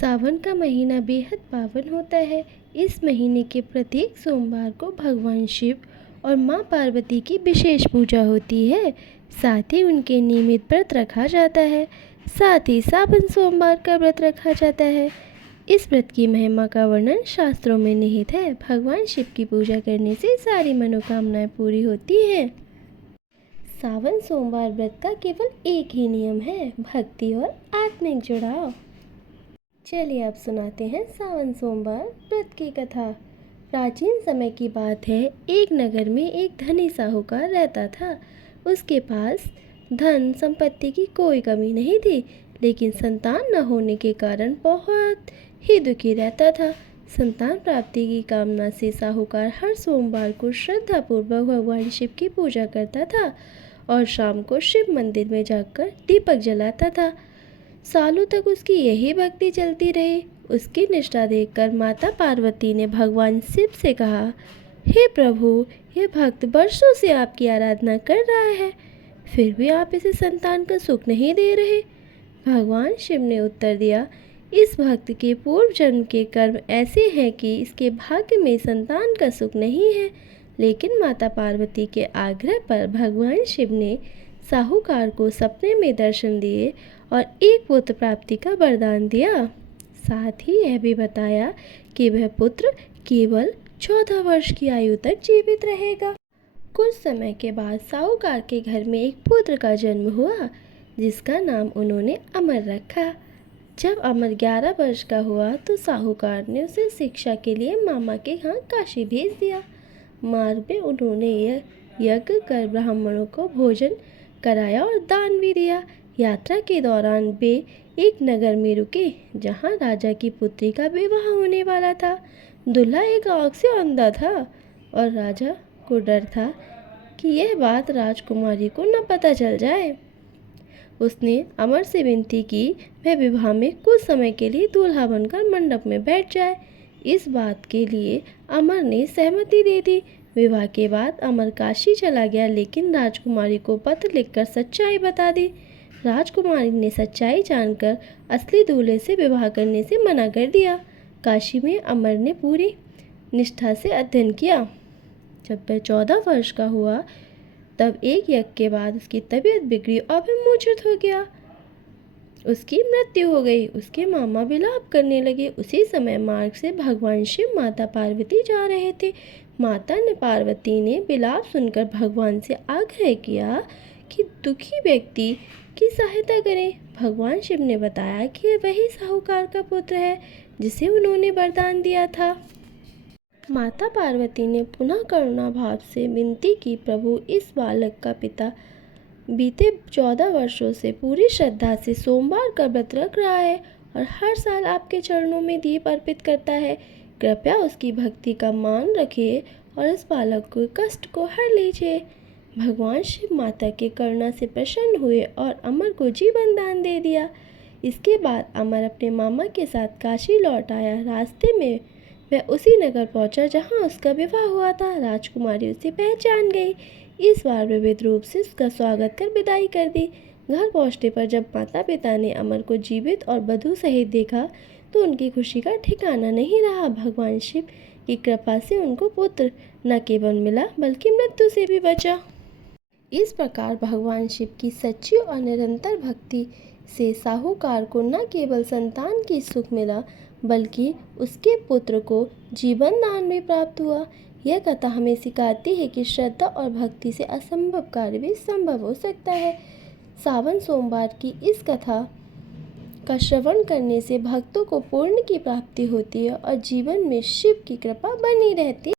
सावन का महीना बेहद पावन होता है। इस महीने के प्रत्येक सोमवार को भगवान शिव और माँ पार्वती की विशेष पूजा होती है। साथ ही उनके नियमित व्रत रखा जाता है। साथ ही सावन सोमवार का व्रत रखा जाता है। इस व्रत की महिमा का वर्णन शास्त्रों में निहित है। भगवान शिव की पूजा करने से सारी मनोकामनाएं पूरी होती हैं। सावन सोमवार व्रत का केवल एक ही नियम है, भक्ति और आत्मिक जुड़ाव। चलिए अब सुनाते हैं सावन सोमवार व्रत की कथा। प्राचीन समय की बात है। एक नगर में एक धनी साहूकार रहता था। उसके पास धन संपत्ति की कोई कमी नहीं थी, लेकिन संतान न होने के कारण बहुत ही दुखी रहता था। संतान प्राप्ति की कामना से साहूकार हर सोमवार को श्रद्धापूर्वक भगवान शिव की पूजा करता था और शाम को शिव मंदिर में जाकर दीपक जलाता था। सालों तक उसकी यही भक्ति चलती रही। उसकी निष्ठा देखकर माता पार्वती ने भगवान शिव से कहा, हे प्रभु, यह भक्त वर्षों से आपकी आराधना कर रहा है, फिर भी आप इसे संतान का सुख नहीं दे रहे। भगवान शिव ने उत्तर दिया, इस भक्त के पूर्व जन्म के कर्म ऐसे हैं कि इसके भाग्य में संतान का सुख नहीं है। लेकिन माता पार्वती के आग्रह पर भगवान शिव ने साहूकार को सपने में दर्शन दिए और एक पुत्र प्राप्ति का वरदान दिया। साथ ही यह भी बताया कि वह पुत्र केवल 14 वर्ष की आयु तक जीवित रहेगा। कुछ समय के बाद साहूकार के घर में एक पुत्र का जन्म हुआ, जिसका नाम उन्होंने अमर रखा। जब अमर 11 वर्ष का हुआ तो साहूकार ने उसे शिक्षा के लिए मामा के यहाँ काशी भेज दिया। मार्ग में उन्होंने यज्ञ कर ब्राह्मणों को भोजन कराया और दान भी दिया। यात्रा के दौरान वे एक नगर में रुके, जहाँ राजा की पुत्री का विवाह होने वाला था। दूल्हा एक आँख से अंधा था और राजा को डर था कि यह बात राजकुमारी को न पता चल जाए। उसने अमर से विनती की वह विवाह में कुछ समय के लिए दूल्हा बनकर मंडप में बैठ जाए। इस बात के लिए अमर ने सहमति दे दी। विवाह के बाद अमर काशी चला गया, लेकिन राजकुमारी को पत्र लिखकर सच्चाई बता दी। राजकुमारी ने सच्चाई जानकर असली दूल्हे से विवाह करने से मना कर दिया। काशी में अमर ने पूरी निष्ठा से अध्ययन किया। जब वह 14 वर्ष का हुआ तब एक यज्ञ के बाद उसकी तबीयत बिगड़ी और वह मूर्छित हो गया। उसकी मृत्यु हो गई। उसके मामा विलाप करने लगे। उसी समय मार्ग से भगवान शिव माता पार्वती जा रहे थे। माता ने पार्वती ने विलाप सुनकर भगवान से आग्रह किया कि दुखी व्यक्ति की सहायता करें। भगवान शिव ने बताया कि वही साहूकार का पुत्र है, जिसे उन्होंने वरदान दिया था। माता पार्वती ने पुनः करुणा भाव से विनती की, प्रभु, इस बालक का पिता बीते 14 वर्षों से पूरी श्रद्धा से सोमवार का व्रत रख रहा है और हर साल आपके चरणों में दीप अर्पित करता है। कृपया उसकी भक्ति का मान रखिए और इस बालक के कष्ट को हर लीजिए। भगवान शिव माता के करुणा से प्रसन्न हुए और अमर को जीवन दान दे दिया। इसके बाद अमर अपने मामा के साथ काशी लौट आया। रास्ते में वह उसी नगर पहुंचा जहां उसका विवाह हुआ था। राजकुमारी उसे पहचान गई। इस बार विविध रूप से उसका स्वागत कर विदाई कर दी। घर पहुंचने पर जब माता पिता ने अमर को जीवित और वधू सहित देखा तो उनकी खुशी का ठिकाना नहीं रहा। भगवान शिव की कृपा से उनको पुत्र न केवल मिला बल्कि मृत्यु से भी बचा। इस प्रकार भगवान शिव की सच्ची और निरंतर भक्ति से साहूकार को न केवल संतान की सुख मिला बल्कि उसके पुत्र को जीवन दान भी प्राप्त हुआ। यह कथा हमें सिखाती है कि श्रद्धा और भक्ति से असंभव कार्य भी संभव हो सकता है। सावन सोमवार की इस कथा का श्रवण करने से भक्तों को पुण्य की प्राप्ति होती है और जीवन में शिव की कृपा बनी रहती है।